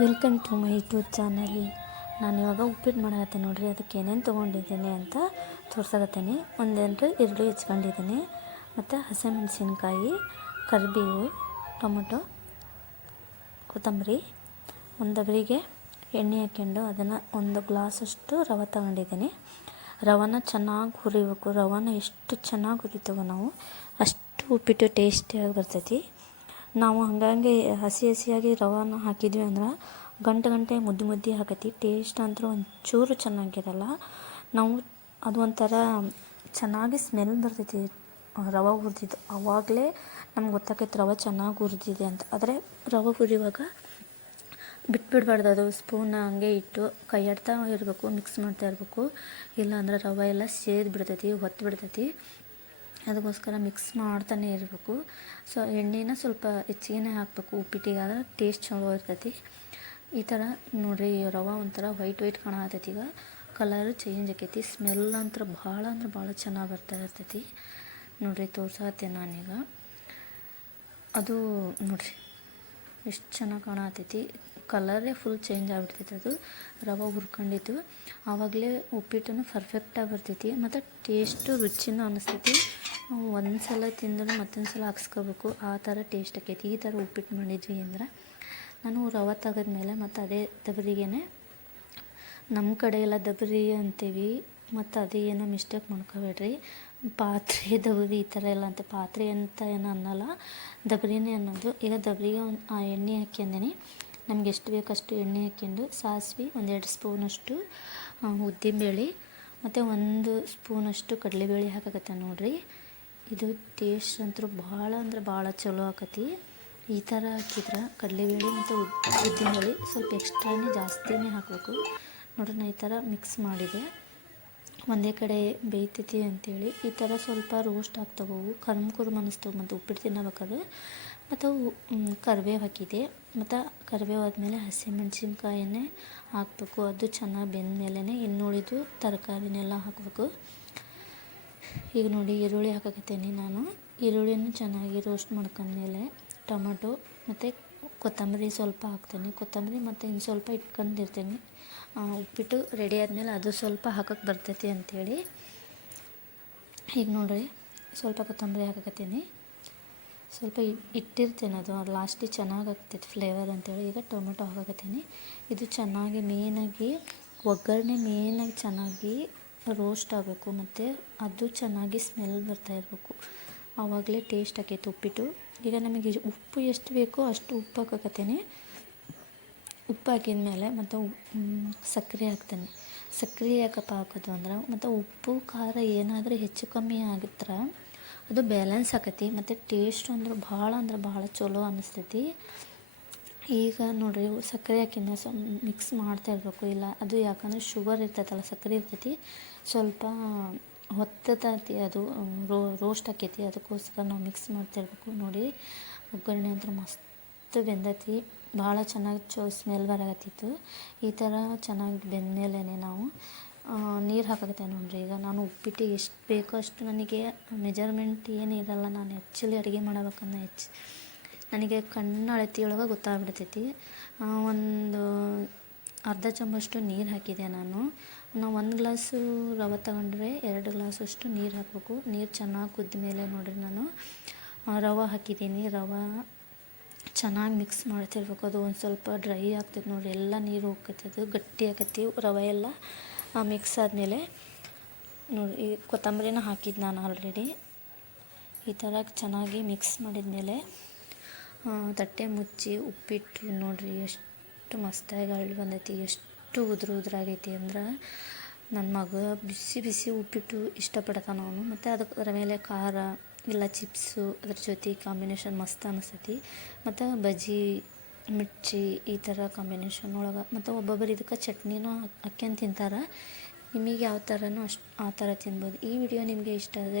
Welcome to my YouTube channel. ನಾನು ಇವಾಗ ಉಪ್ಪಿಟ್ಟು ಮಾಡಕತ್ತೀನಿ ನೋಡಿರಿ. ಅದಕ್ಕೆ ಏನೇನು ತೊಗೊಂಡಿದ್ದೀನಿ ಅಂತ ತೋರ್ಸಕತ್ತೀನಿ. ಒಂದೆರಡು ಈರುಳ್ಳಿ ಹೆಚ್ಕೊಂಡಿದ್ದೀನಿ, ಮತ್ತು ಹಸಿಮೆಣಸಿನ್ಕಾಯಿ, ಕರಿಬೇವು, ಟೊಮೊಟೊ, ಕೊತ್ತಂಬರಿ, ಒಂದು ಡಬರಿಗೆ ಎಣ್ಣೆ ಹಾಕ್ಕೊಂಡು ಅದನ್ನು ಒಂದು ಗ್ಲಾಸಷ್ಟು ರವೆ ತಗೊಂಡಿದ್ದೀನಿ. ರವೆನ ಚೆನ್ನಾಗಿ ಹುರಿಬೇಕು. ರವೆನ ಎಷ್ಟು ಚೆನ್ನಾಗಿ ಹುರಿತೇವೋ ನಾವು ಅಷ್ಟು ಉಪ್ಪಿಟ್ಟು ಟೇಸ್ಟಿಯಾಗಿ ಬರ್ತೈತಿ. ನಾವು ಹಂಗಾಗಿ ಹಸಿಯಾಗಿ ರವಾನ ಹಾಕಿದ್ವಿ ಅಂದ್ರೆ ಗಂಟೆ ಮುದ್ದೆ ಹಾಕತಿ. ಟೇಸ್ಟ್ ಅಂತೂ ಒಂಚೂರು ಚೆನ್ನಾಗಿರಲ್ಲ. ನಾವು ಅದು ಒಂಥರ ಚೆನ್ನಾಗಿ ಸ್ಮೆಲ್ ಬರ್ತೈತಿ ರವೆ ಹುರಿದಿದ್ದು. ಆವಾಗಲೇ ನಮ್ಗೆ ಗೊತ್ತಾಕೈತೆ ರವೆ ಚೆನ್ನಾಗಿ ಹುರಿದಿದೆ ಅಂತ. ಆದರೆ ರವೆ ಹುರಿಯುವಾಗ ಬಿಟ್ಬಿಡ್ಬಾರ್ದು. ಅದು ಸ್ಪೂನ್ ಹಂಗೆ ಇಟ್ಟು ಕೈಯಾಡ್ತಾ ಇರಬೇಕು, ಮಿಕ್ಸ್ ಮಾಡ್ತಾ ಇರಬೇಕು. ಇಲ್ಲಾಂದ್ರೆ ರವೆ ಎಲ್ಲ ಸೇದಿ ಬಿಡ್ತೈತಿ, ಹೊತ್ತು ಬಿಡ್ತೈತಿ. ಅದಕ್ಕೋಸ್ಕರ ಮಿಕ್ಸ್ ಮಾಡ್ತಾನೆ ಇರಬೇಕು. ಸೊ ಎಣ್ಣೆನ ಸ್ವಲ್ಪ ಹೆಚ್ಚಿಗೆ ಹಾಕಬೇಕು. ಉಪ್ಪಿಟ್ಟಿಗಾದ್ರೆ ಟೇಸ್ಟ್ ಚಲೋ ಇರ್ತೈತಿ. ಈ ಥರ ನೋಡಿರಿ, ರವೆ ಒಂಥರ ವೈಟ್ ಕಾಣತೈತಿ. ಈಗ ಕಲರ್ ಚೇಂಜ್ ಆಕೈತಿ. ಸ್ಮೆಲ್ ಅಂತೂ ಭಾಳ ಚೆನ್ನಾಗಿ ಬರ್ತಾ ಇರ್ತೈತಿ. ನೋಡಿರಿ, ತೋರ್ಸತ್ತೀನಿ ನಾನೀಗ. ಅದು ನೋಡಿರಿ ಎಷ್ಟು ಚೆನ್ನಾಗಿ ಕಾಣತೈತಿ. ಕಲರೇ ಫುಲ್ ಚೇಂಜ್ ಆಗಿಬಿಡ್ತೈತಿ. ಅದು ರವೆ ಹುರ್ಕೊಂಡಿದ್ದು ಆವಾಗಲೇ ಉಪ್ಪಿಟ್ಟನ್ನು ಪರ್ಫೆಕ್ಟಾಗಿ ಬರ್ತೈತಿ. ಮತ್ತು ಟೇಸ್ಟು ರುಚಿನೂ ಅನ್ನಿಸ್ತೈತಿ. ಒಂದು ಸಲ ತಿಂದ್ರೆ ಮತ್ತೊಂದು ಸಲ ಹಾಕ್ಸ್ಕೋಬೇಕು, ಆ ಥರ ಟೇಸ್ಟ್ ಆಕೈತಿ. ಈ ಥರ ಉಪ್ಪಿಟ್ಟು ಮಾಡಿದ್ವಿ ಅಂದ್ರೆ ನಾನು ರವೆ ತೆಗೆದ್ಮೇಲೆ ಮತ್ತು ಅದೇ ದಬರಿಗೇ, ನಮ್ಮ ಕಡೆ ಎಲ್ಲ ದಬರಿ ಅಂತೀವಿ, ಮತ್ತು ಅದೇ ಏನೋ ಮಿಸ್ಟೇಕ್ ಮಾಡ್ಕೋಬೇಡ್ರಿ. ಪಾತ್ರೆ ದಬರಿ ಈ ಥರ ಎಲ್ಲ ಅಂತ. ಪಾತ್ರೆ ಅಂತ ಏನೋ ಅನ್ನಲ್ಲ, ದಬರಿನೇ ಅನ್ನೋದು. ಈಗ ದಬರಿಗೆ ಆ ಎಣ್ಣೆ ಹಾಕ್ಯಂದಿನಿ. ನಮ್ಗೆ ಎಷ್ಟು ಬೇಕಷ್ಟು ಎಣ್ಣೆ ಹಾಕ್ಕೊಂಡು ಸಾಸಿವೆ, ಒಂದೆರಡು ಸ್ಪೂನಷ್ಟು ಉದ್ದಿನಬೇಳೆ, ಮತ್ತು ಒಂದು ಸ್ಪೂನಷ್ಟು ಕಡಲೆಬೇಳೆ ಹಾಕಕತ್ತೆ ನೋಡಿರಿ. ಇದು ಟೇಸ್ಟ್ ಅಂತೂ ಭಾಳ ಚಲೋ ಆಕತಿ. ಈ ಥರ ಹಾಕಿದ್ರೆ ಕಡಲೆಬೇಳೆ ಮತ್ತು ಉದ್ದಿನಬೇಳೆ ಸ್ವಲ್ಪ ಎಕ್ಸ್ಟ್ರಾನೇ ಜಾಸ್ತಿನೇ ಹಾಕಬೇಕು ನೋಡಿರಿ. ನಾನು ಈ ಥರ ಮಿಕ್ಸ್ ಮಾಡಿದೆ. ಒಂದೇ ಕಡೆ ಬೇಯ್ತೈತಿ ಅಂಥೇಳಿ ಈ ಥರ ಸ್ವಲ್ಪ ರೋಸ್ಟ್ ಆಗ್ತಾವು, ಕರ್ಮ್ ಅನ್ನಿಸ್ತವೆ. ಮತ್ತು ಉಪ್ಪಿಟ್ಟು ತಿನ್ನಬೇಕಾದ್ರೆ ಮತ್ತು ಕರಿಬೇವು ಹಾಕಿದೆ. ಮತ್ತು ಕರಿಬೇವು ಆದಮೇಲೆ ಹಸಿಮೆಣ್ಸಿನ್ಕಾಯನ್ನೇ ಹಾಕಬೇಕು. ಅದು ಚೆನ್ನಾಗಿ ಬೆಂದ ಮೇಲೇ ಇನ್ನುಳಿದು ತರಕಾರಿನೆಲ್ಲ ಹಾಕಬೇಕು. ಈಗ ನೋಡಿ, ಈರುಳ್ಳಿ ಹಾಕಕತ್ತೀನಿ ನಾನು. ಈರುಳ್ಳಿನೂ ಚೆನ್ನಾಗಿ ರೋಸ್ಟ್ ಮಾಡ್ಕೊಂಡ್ಮೇಲೆ ಟೊಮೊಟೊ ಮತ್ತು ಕೊತ್ತಂಬರಿ ಸ್ವಲ್ಪ ಹಾಕ್ತೀನಿ. ಕೊತ್ತಂಬರಿ ಮತ್ತು ಇನ್ನು ಸ್ವಲ್ಪ ಇಟ್ಕೊಂಡಿರ್ತೀನಿ. ಉಪ್ಪಿಟ್ಟು ರೆಡಿ ಆದಮೇಲೆ ಅದು ಸ್ವಲ್ಪ ಹಾಕಕ್ಕೆ ಬರ್ತೈತಿ ಅಂಥೇಳಿ. ಈಗ ನೋಡಿರಿ, ಸ್ವಲ್ಪ ಕೊತ್ತಂಬರಿ ಹಾಕಕತ್ತೀನಿ. ಸ್ವಲ್ಪ ಇಟ್ಟಿರ್ತೀನಿ, ಅದು ಲಾಸ್ಟಿಗೆ ಚೆನ್ನಾಗಿ ಆಗ್ತೈತಿ ಫ್ಲೇವರ್ ಅಂಥೇಳಿ. ಈಗ ಟೊಮೆಟೊ ಹಾಕಕತ್ತೀನಿ. ಇದು ಚೆನ್ನಾಗಿ ಒಗ್ಗರಣೆ ಮೇನಾಗಿ ಚೆನ್ನಾಗಿ ರೋಸ್ಟ್ ಆಗಬೇಕು, ಮತ್ತು ಅದು ಚೆನ್ನಾಗಿ ಸ್ಮೆಲ್ ಬರ್ತಾ ಇರಬೇಕು. ಆವಾಗಲೇ ಟೇಸ್ಟ್ ಆಕೈತೆ ಉಪ್ಪಿಟ್ಟು. ಈಗ ನಮಗೆ ಉಪ್ಪು ಎಷ್ಟು ಬೇಕೋ ಅಷ್ಟು ಉಪ್ಪು ಹಾಕಕತ್ತೀನಿ. ಉಪ್ಪು ಹಾಕಿದ ಮೇಲೆ ಮತ್ತು ಸಕ್ಕರೆ ಹಾಕ್ತೀನಿ. ಸಕ್ಕರೆ ಯಾಕಪ್ಪ ಹಾಕೋದು ಅಂದ್ರೆ, ಮತ್ತು ಉಪ್ಪು ಖಾರ ಏನಾದರೂ ಹೆಚ್ಚು ಕಮ್ಮಿ ಆಗಿದ್ರೆ ಅದು ಬ್ಯಾಲೆನ್ಸ್ ಆಕತಿ. ಮತ್ತು ಟೇಸ್ಟ್ ಅಂದ್ರೆ ಭಾಳ ಚಲೋ ಅನ್ನಿಸ್ತೈತಿ. ಈಗ ನೋಡಿರಿ, ಸಕ್ಕರೆ ಹಾಕಿದ್ಮೇಲೆ ಮಿಕ್ಸ್ ಮಾಡ್ತಾ ಇರಬೇಕು. ಇಲ್ಲ ಅದು ಯಾಕಂದರೆ ಶುಗರ್ ಇರ್ತೈತಲ್ಲ, ಸಕ್ಕರೆ ಇರ್ತೈತಿ, ಸ್ವಲ್ಪ ಹೊತ್ತತೈತಿ. ಅದು ರೋಸ್ಟ್ ಆಕೈತಿ. ಅದಕ್ಕೋಸ್ಕರ ನಾವು ಮಿಕ್ಸ್ ಮಾಡ್ತಾ ಇರಬೇಕು. ನೋಡಿ, ಒಗ್ಗರಣೆ ಅಂತ ಮಸ್ತ್ ಬೆಂದೈತಿ. ಭಾಳ ಚೆನ್ನಾಗಿ ಸ್ಮೆಲ್ ಬರಾಕತ್ತಿತ್ತು. ಈ ಥರ ಚೆನ್ನಾಗಿ ಬೆಂದಮೇಲೆ ನಾವು ನೀರು ಹಾಕಕತ್ತೆ ನೋಡಿರಿ. ಈಗ ನಾನು ಉಪ್ಪಿಟ್ಟಿಗೆ ಎಷ್ಟು ಬೇಕೋ ಅಷ್ಟು, ನನಗೆ ಮೆಜರ್ಮೆಂಟ್ ಏನಿರಲ್ಲ. ನಾನು ಆ್ಯಕ್ಚುಲಿ ಅಡುಗೆ ಮಾಡಬೇಕನ್ನ ನನಗೆ ಕಣ್ಣು ಅಳತೆಯೊಳಗೆ ಗೊತ್ತಾಗ್ಬಿಡ್ತೈತಿ. ಒಂದು ಅರ್ಧ ಚಮಚಷ್ಟು ನೀರು ಹಾಕಿದೆ ನಾನು. ಒಂದು ಗ್ಲಾಸು ರವೆ ತಗೊಂಡ್ರೆ 2 ಗ್ಲಾಸಷ್ಟು ನೀರು ಹಾಕಬೇಕು. ನೀರು ಚೆನ್ನಾಗಿ ಕುದ್ದ ಮೇಲೆ ನೋಡಿರಿ, ನಾನು ರವೆ ಹಾಕಿದ್ದೀನಿ. ರವೆ ಚೆನ್ನಾಗಿ ಮಿಕ್ಸ್ ಮಾಡ್ತಿರ್ಬೇಕು. ಅದು ಒಂದು ಸ್ವಲ್ಪ ಡ್ರೈ ಆಗ್ತೈತೆ ನೋಡಿರಿ, ಎಲ್ಲ ನೀರು ಹೋಗ್ತೈತೆ, ಅದು ಗಟ್ಟಿ ಆಕತಿ. ರವೆ ಎಲ್ಲ ಮಿಕ್ಸ್ ಆದಮೇಲೆ ನೋಡಿ, ಈ ಕೊತ್ತಂಬರಿನ ಹಾಕಿದ್ದು ನಾನು ಆಲ್ರೆಡಿ. ಈ ಥರ ಚೆನ್ನಾಗಿ ಮಿಕ್ಸ್ ಮಾಡಿದ್ಮೇಲೆ ತಟ್ಟೆ ಮುಚ್ಚಿ ಉಪ್ಪಿಟ್ಟು ನೋಡಿರಿ ಎಷ್ಟು ಮಸ್ತಾಗಿ ಅರಳಿ ಬಂದೈತಿ. ಎಷ್ಟು ಉದುರಾಗೈತಿ ಅಂದ್ರೆ, ನನ್ನ ಮಗ ಬಿಸಿ ಉಪ್ಪಿಟ್ಟು ಇಷ್ಟಪಡ್ತಾನೆ ಅವನು. ಮತ್ತು ಅದರ ಮೇಲೆ ಖಾರ ಇಲ್ಲ ಚಿಪ್ಸು ಅದ್ರ ಜೊತೆ ಕಾಂಬಿನೇಷನ್ ಮಸ್ತ್ ಅನಿಸ್ತೈತಿ. ಮತ್ತು ಬಜ್ಜಿ, ಮಿರ್ಚಿ ಈ ಥರ ಕಾಂಬಿನೇಷನ್ ಒಳಗೆ. ಮತ್ತು ಒಬ್ಬೊಬ್ಬರು ಇದಕ್ಕೆ ಚಟ್ನಿನೂ ಹಾಕ್ಯಂಡು ತಿಂತಾರೆ. ನಿಮಗೆ ಯಾವ ಥರನೋ ಆ ಥರ ತಿನ್ಬೋದು. ಈ ವಿಡಿಯೋ ನಿಮಗೆ ಇಷ್ಟ ಆದರೆ